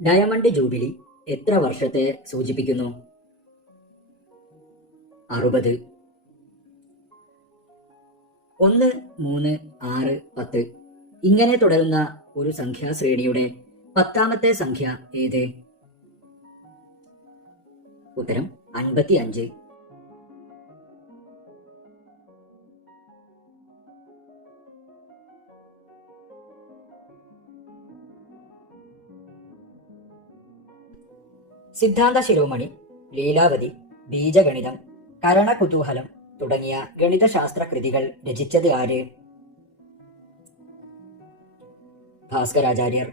Diamond jubilee എത്ര വർഷത്തെ സൂചിപ്പിക്കുന്നു? 60. 1, 3, 6, 10 ഇങ്ങനെ തുടരുന്ന ഒരു സംഖ്യാശ്രേണിയുടെ 10ാമത്തെ സംഖ്യ ഏത്? ഉത്തരം 55. സിദ്ധാന്ത ശിരോമണി, ലീലാവതി, ബീജഗണിതം, കരണകുതൂഹലം തുടങ്ങിയ ഗണിതശാസ്ത്ര കൃതികൾ രചിച്ചത് ആര്? ഭാസ്കരാചാര്യർ.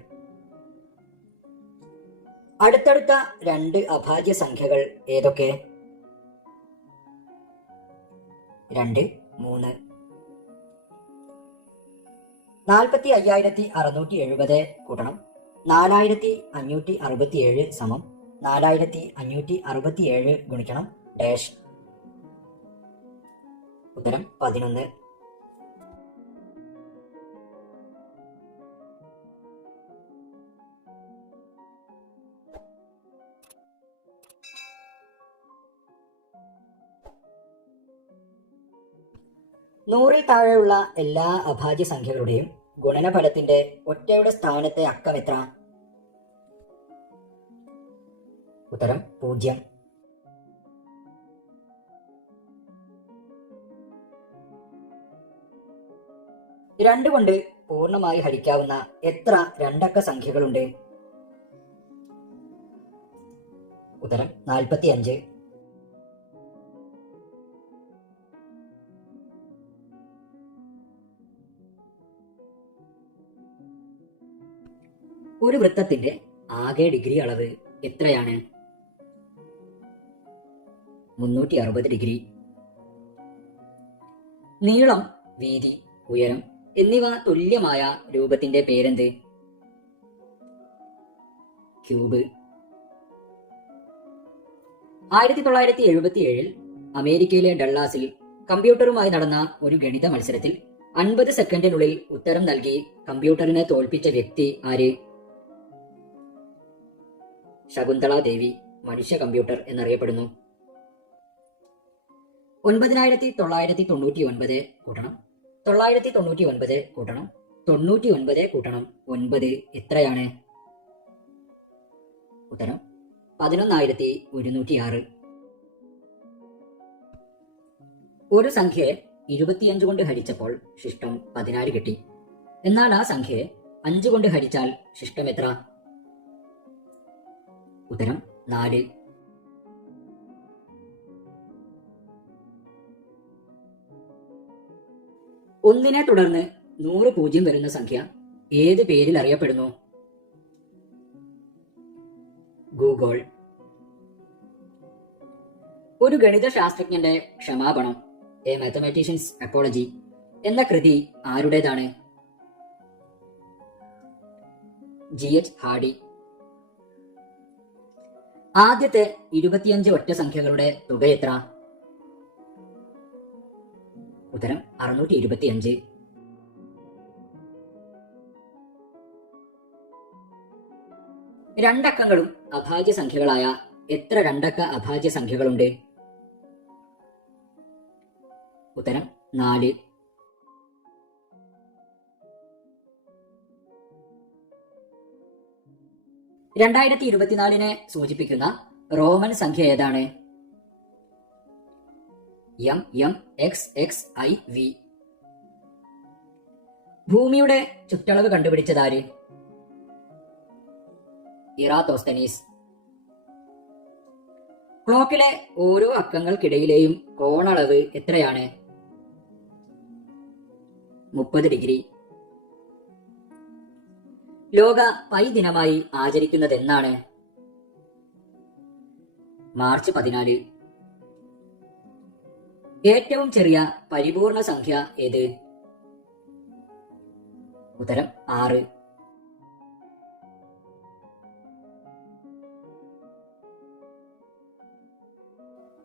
അടുത്തടുത്ത 2 അഭാജ്യ സംഖ്യകൾ ഏതൊക്കെ? 2, 3. 45,670 കൂട്ടണം 4,567 സമം 4,567 ഗുണിക്കണം ഡാഷ്. ഉത്തരം 11. നൂറിൽ താഴെയുള്ള എല്ലാ അഭാജ്യ സംഖ്യകളുടെയും ഗുണനഫലത്തിന്റെ ഒറ്റയുടെ സ്ഥാനത്തെ അക്കം എത്ര? ഉത്തരം 0. രണ്ട് കൊണ്ട് പൂർണ്ണമായി ഹരിക്കാവുന്ന എത്ര രണ്ടക്ക സംഖ്യകളുണ്ട്? ഉത്തരം 45. ഒരു വൃത്തത്തിന്റെ ആകെ ഡിഗ്രി അളവ് എത്രയാണ്? 360 ഡിഗ്രി. നീളം, വീതി, ഉയരം എന്നിവ തുല്യമായ രൂപത്തിന്റെ പേരെന്ത്? ക്യൂബ്. 1977 അമേരിക്കയിലെ ഡള്ളാസിൽ കമ്പ്യൂട്ടറുമായി നടന്ന ഒരു ഗണിത മത്സരത്തിൽ 50 സെക്കൻഡിനുള്ളിൽ ഉത്തരം നൽകി കമ്പ്യൂട്ടറിനെ തോൽപ്പിച്ച വ്യക്തി ആര്? ശകുന്തള ദേവി, മനുഷ്യ കമ്പ്യൂട്ടർ എന്നറിയപ്പെടുന്നു. 9,999 കൂട്ടണം 999 കൂട്ടണം 99 കൂട്ടണം 9 എത്രയാണ്? ഉത്തരം 11,106. ഒരു സംഖ്യയെ 25 കൊണ്ട് ഹരിച്ചപ്പോൾ ശിഷ്ടം 16 കിട്ടി. എന്നാൽ ആ സംഖ്യയെ 5 കൊണ്ട് ഹരിച്ചാൽ ശിഷ്ടം എത്ര? ഉത്തരം 4. ഒന്നിനെ തുടർന്ന് 100 പൂജ്യം വരുന്ന സംഖ്യ ഏത് പേരിൽ അറിയപ്പെടുന്നു? ഗൂഗിൾ. ഒരു ഗണിതശാസ്ത്രജ്ഞന്റെ ക്ഷമാപണം, എ മാത്തമാറ്റീഷ്യൻസ് അപ്പോളജി എന്ന കൃതി ആരുടേതാണ്? GH Hardy. ആദ്യത്തെ 25 ഒറ്റ സംഖ്യകളുടെ തുക എത്ര? ഉത്തരം 625. രണ്ടക്കങ്ങളും അഭാജ്യ സംഖ്യകളായ എത്ര രണ്ടക്ക അഭാജ്യ സംഖ്യകളുണ്ട്? ഉത്തരം 4. (2024) സൂചിപ്പിക്കുന്ന റോമൻ സംഖ്യ ഏതാണ്? MMXXIV. ഭൂമിയുടെ ചുറ്റളവ് കണ്ടുപിടിച്ചതാര്? ഇറാത്തോസ്തനീസ്. ക്ലോക്കിലെ ഓരോ അക്കങ്ങൾക്കിടയിലെയും കോണളവ് എത്രയാണ്? 30 ഡിഗ്രി. ലോക പൈ ദിനമായി ആചരിക്കുന്നത് എന്നാണ്? മാർച്ച് 14. ഏറ്റവും ചെറിയ പരിപൂർണ സംഖ്യ ഏത്? ഉത്തരം 6.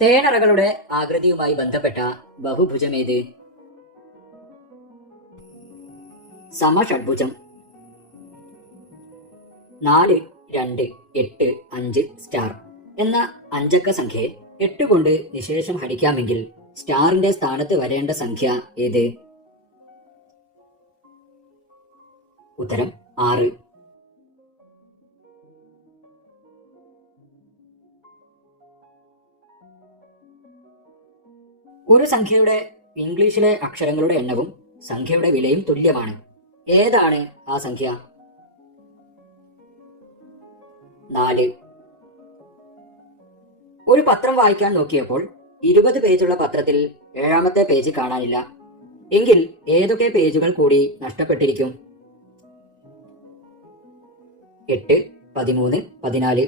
തേനറകളുടെ ആകൃതിയുമായി ബന്ധപ്പെട്ട ബഹുഭുജമേത്? സമഷഡ്ഭുജം. 4 2, 8, 5 സ്റ്റാർ എന്ന അഞ്ചക്ക സംഖ്യയെ 8 കൊണ്ട് നിശേഷം ഹരിക്കാമെങ്കിൽ സ്റ്റാറിന്റെ സ്ഥാനത്ത് വരേണ്ട സംഖ്യ ഏത്? ഉത്തരം 6. ഒരു സംഖ്യയുടെ ഇംഗ്ലീഷിലെ അക്ഷരങ്ങളുടെ എണ്ണവും സംഖ്യയുടെ വിലയും തുല്യമാണ്. ഏതാണ് ആ സംഖ്യ? 4. ഒരു പത്രം വായിക്കാൻ നോക്കിയപ്പോൾ 20 പേജുള്ള പത്രത്തിൽ 7ാമത്തെ പേജ് കാണാനില്ല. എങ്കിൽ ഏതൊക്കെ പേജുകൾ കൂടി നഷ്ടപ്പെട്ടിരിക്കും? 8, 13, 14.